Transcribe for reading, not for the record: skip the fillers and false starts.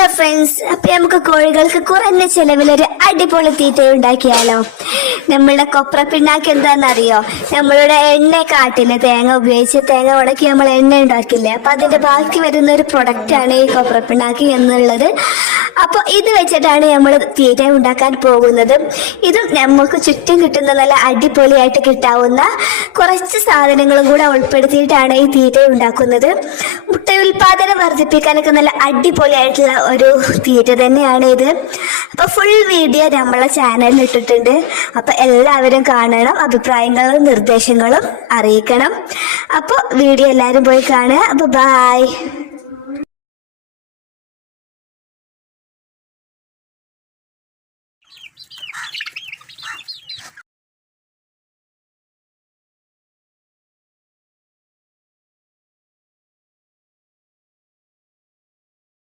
Hello friends, അപ്പൊ നമുക്ക് കോഴികൾക്ക് കുറഞ്ഞ ചെലവിലൊരു അടിപൊളി തീറ്റ ഉണ്ടാക്കിയാലോ. നമ്മളുടെ കൊപ്ര പിണ്ണാക്ക് എന്താണെന്നറിയോ? നമ്മളുടെ എണ്ണ കാട്ടില് തേങ്ങ ഉപയോഗിച്ച് തേങ്ങ ഉണക്കി നമ്മൾ എണ്ണ ഉണ്ടാക്കില്ലേ, അപ്പൊ അതിന്റെ ബാക്കി വരുന്ന ഒരു പ്രൊഡക്റ്റ് ആണ് ഈ കൊപ്ര പിണ്ണാക്ക് എന്നുള്ളത്. അപ്പൊ ഇത് വെച്ചിട്ടാണ് നമ്മൾ തീറ്റ ഉണ്ടാക്കാൻ പോകുന്നത്. ഇതും നമുക്ക് ചുറ്റും കിട്ടുന്ന നല്ല അടിപൊളിയായിട്ട് കിട്ടാവുന്ന കുറച്ച് സാധനങ്ങളും കൂടെ ഉൾപ്പെടുത്തിയിട്ടാണ് ഈ തീറ്റ ഉണ്ടാക്കുന്നത്. മുട്ട ഉൽപാദനം വർദ്ധിപ്പിക്കാനൊക്കെ നല്ല അടിപൊളിയായിട്ടുള്ള ഒരു തീറ്റ തന്നെയാണ് ഇത്. അപ്പൊ ഫുൾ വീഡിയോ നമ്മളെ ചാനലിൽ ഇട്ടിട്ടുണ്ട്. അപ്പൊ എല്ലാവരും കാണണം, അഭിപ്രായങ്ങളും നിർദ്ദേശങ്ങളും അറിയിക്കണം. അപ്പോൾ വീഡിയോ എല്ലാവരും പോയി കാണുക. അപ്പൊ ബൈ.